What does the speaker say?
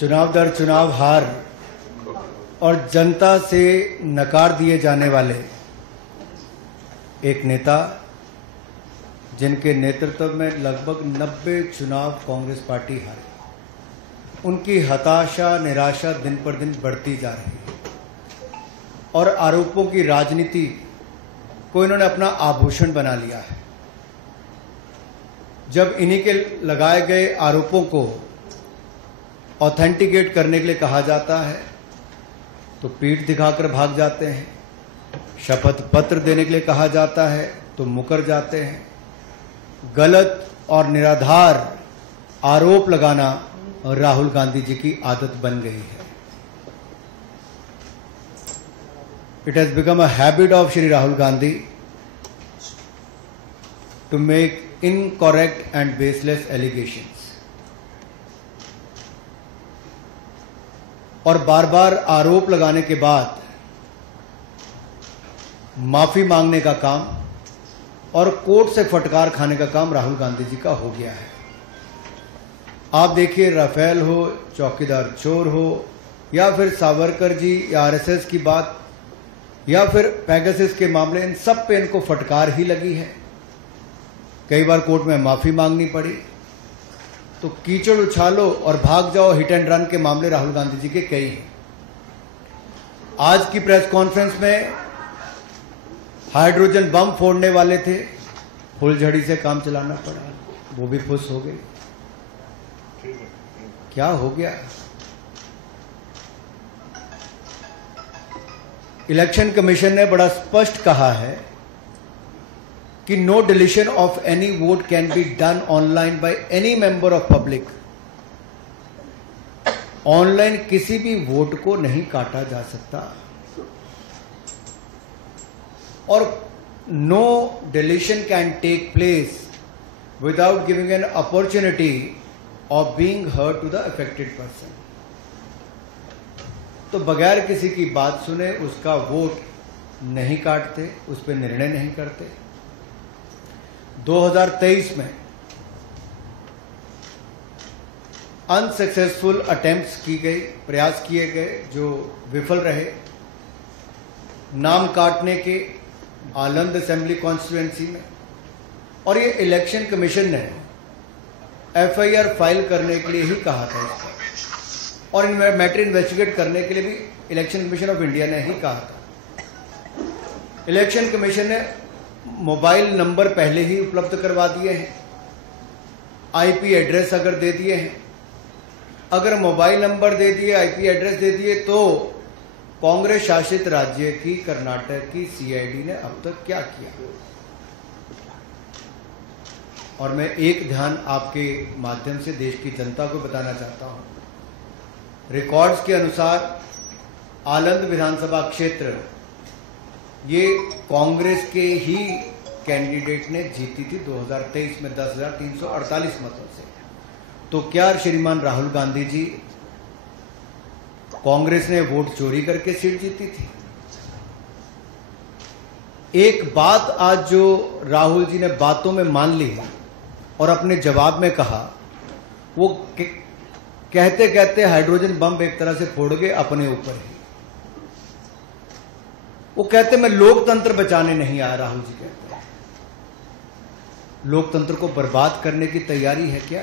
चुनाव दर चुनाव हार और जनता से नकार दिए जाने वाले एक नेता, जिनके नेतृत्व में लगभग 90 चुनाव कांग्रेस पार्टी हारी, उनकी हताशा निराशा दिन पर दिन बढ़ती जा रही है और आरोपों की राजनीति को इन्होंने अपना आभूषण बना लिया है। जब इन्हीं के लगाए गए आरोपों को ऑथेंटिकेट करने के लिए कहा जाता है तो पीठ दिखाकर भाग जाते हैं, शपथ पत्र देने के लिए कहा जाता है तो मुकर जाते हैं। गलत और निराधार आरोप लगाना राहुल गांधी जी की आदत बन गई है। It has become a habit of Shri Rahul Gandhi to make incorrect and baseless allegations. और बार बार आरोप लगाने के बाद माफी मांगने का काम और कोर्ट से फटकार खाने का काम राहुल गांधी जी का हो गया है। आप देखिए, राफेल हो, चौकीदार चोर हो, या फिर सावरकर जी या आरएसएस की बात, या फिर पेगासस के मामले, इन सब पे इनको फटकार ही लगी है। कई बार कोर्ट में माफी मांगनी पड़ी। तो कीचड़ उछालो और भाग जाओ हिट एंड रन के मामले राहुल गांधी जी के कई हैं। आज की प्रेस कॉन्फ्रेंस में हाइड्रोजन बम फोड़ने वाले थे, फुलझड़ी से काम चलाना पड़ा, वो भी फुस हो गए। क्या हो गया? इलेक्शन कमीशन ने बड़ा स्पष्ट कहा है कि no deletion of any vote can be done online by any member of public. Online किसी भी वोट को नहीं काटा जा सकता और no deletion can take place without giving an opportunity of being heard to the affected person. तो बगैर किसी की बात सुने उसका वोट नहीं काटते, उस पर निर्णय नहीं करते। 2023 में अनसक्सेसफुल अटेम्प्ट्स की गई, प्रयास किए गए जो विफल रहे, नाम काटने के आलंद असेंबली कॉन्स्टिट्यूएंसी में। और ये इलेक्शन कमीशन ने एफआईआर फाइल करने के लिए ही कहा था इसको, और मैटर इन्वेस्टिगेट करने के लिए भी इलेक्शन कमीशन ऑफ इंडिया ने ही कहा था। इलेक्शन कमीशन ने मोबाइल नंबर पहले ही उपलब्ध करवा दिए हैं, आईपी एड्रेस अगर दे दिए हैं, अगर मोबाइल नंबर दे दिए, आईपी एड्रेस दे दिए, तो कांग्रेस शासित राज्य की कर्नाटक की सीआईडी ने अब तक क्या किया? और मैं एक ध्यान आपके माध्यम से देश की जनता को बताना चाहता हूं। रिकॉर्ड्स के अनुसार आलंद विधानसभा क्षेत्र ये कांग्रेस के ही कैंडिडेट ने जीती थी 2023 में 10,348 मतों से। तो क्या श्रीमान राहुल गांधी जी, कांग्रेस ने वोट चोरी करके सीट जीती थी? एक बात आज जो राहुल जी ने बातों में मान ली है और अपने जवाब में कहा, वो कहते कहते हाइड्रोजन बम एक तरह से फोड़ गए अपने ऊपर ही। वो कहते मैं लोकतंत्र बचाने नहीं आया। राहुल जी कहते हैं लोकतंत्र को बर्बाद करने की तैयारी है क्या?